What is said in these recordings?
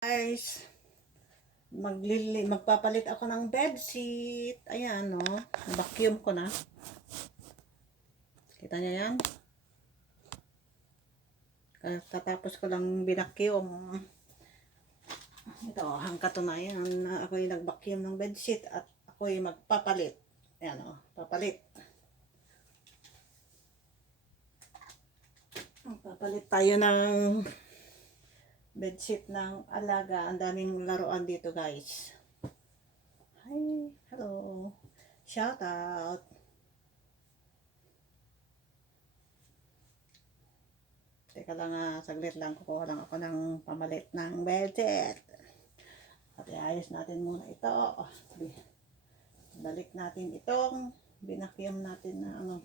Guys, magpapalit ako ng bedsheet. Ayan, no. Vacuum ko na. Kita niyo yan? Tatapos ko lang binacuum. Ito, ang katunayan na ako yung nag-vacuum ng bedsheet at ako yung magpapalit. Ayan, no. Papalit. Papalit tayo ng bedsheet ng alaga. Ang daming laruan dito, guys. Hi, hello. Shout out. Teka lang, saglit lang. Kukuha lang ako ng pamalit ng bedsheet. At iayos natin muna ito. Balik natin itong binakyam natin na ano.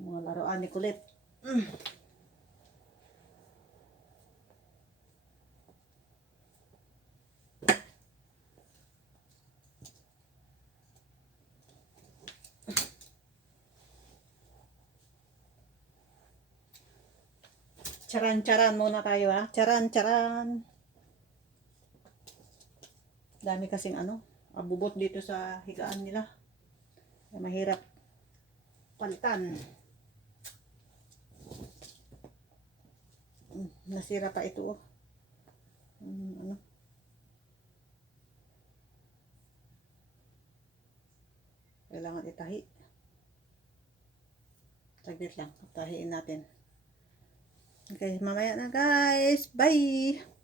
Mga laruan ni Kulit. Charan-charan muna tayo, ha. Charan-charan. Dami kasing abubot dito sa higaan nila. Mahirap palitan. Nasira pa ito, oh. Kailangan itahi. Saglit lang, tahiin natin. Okay, mamaya na, guys. Bye!